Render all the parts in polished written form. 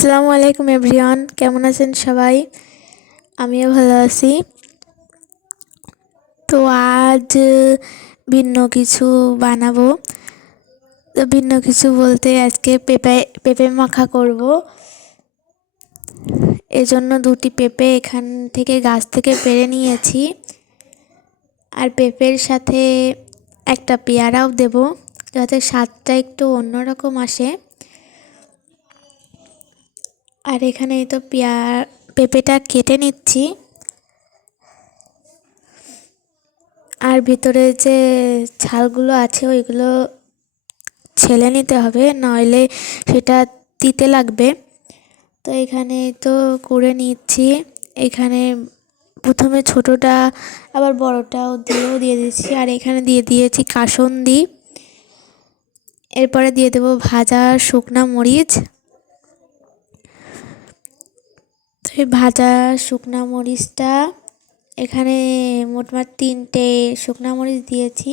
আসসালামু আলাইকুম এভরিওয়ান, কেমন আছেন সবাই? আমিও ভালো আছি। তো আজ ভিন্ন কিছু বানাবো। তো ভিন্ন কিছু বলতে আজকে পেঁপে মাখা করব। এজন্য দুটি পেঁপে এখান থেকে গাছ থেকে পেড়ে নিয়েছি, আর পেঁপের সাথে একটা পেয়ারাও দেব যাতে স্বাদটা একটু অন্যরকম আসে। আর এখানে তো পেঁপেটা কেটে নিচ্ছি, আর ভিতরে যে ছালগুলো আছে ওইগুলো ছেলে নিতে হবে, নইলে সেটা তিতে লাগবে। তো এখানে তো করে নিচ্ছি। এখানে প্রথমে ছোটোটা আবার বড়টাও দিয়ে দিচ্ছি, আর এখানে দিয়ে দিয়েছি কাসুন্দি। এরপরে দিয়ে দেবো ভাজা শুকনা মরিচ। তো এই ভাজা শুকনা মরিচটা এখানে মোটমাট 3টে শুকনা মরিচ দিয়েছি।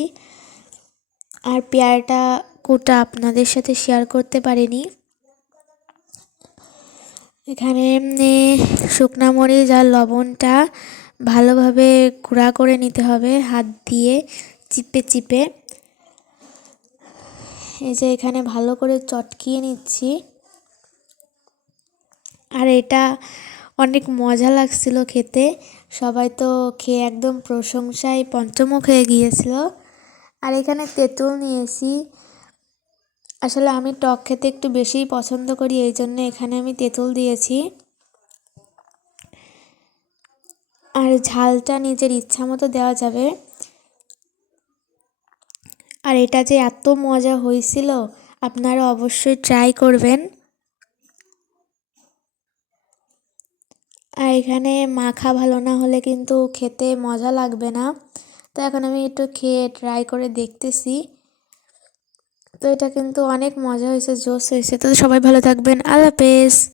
আর পেয়ারাটা কোটা আপনাদের সাথে শেয়ার করতে পারিনি। এখানে শুকনা মরিচ আর লবণটা ভালোভাবে গুঁড়া করে নিতে হবে হাত দিয়ে চিপে চিপে। এই যে এখানে ভালো করে চটকিয়ে নিচ্ছি। আর এটা অনেক মজা লাগছিল খেতে। সবাই তো খেয়ে একদম প্রশংসায় পঞ্চমুখ হয়ে গিয়েছিল। আর এখানে তেঁতুল নিয়েছি। আসলে আমি টক খেতে একটু বেশিই পছন্দ করি, এই জন্য এখানে আমি তেঁতুল দিয়েছি। আর ঝালটা নিজের ইচ্ছা মতো দেওয়া যাবে। আর এটা যে এত মজা হয়েছিল, আপনারা অবশ্যই ট্রাই করবেন। আর এখানে মাখা ভালো না হলে কিন্তু খেতে মজা লাগবে না। তো এখন আমি একটু খেয়ে ট্রাই করে দেখতেছি। তো এটা কিন্তু অনেক মজা হয়েছে, জোস হয়েছে। তো সবাই ভালো থাকবেন, আল্লাহ হাফেজ।